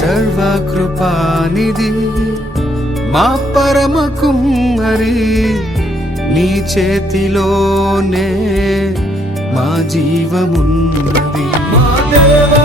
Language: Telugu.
సర్వకృపానిధి మా పరమ కుమ్మరి, నీ చేతిలోనే మా జీవమున్నది. మా దేవా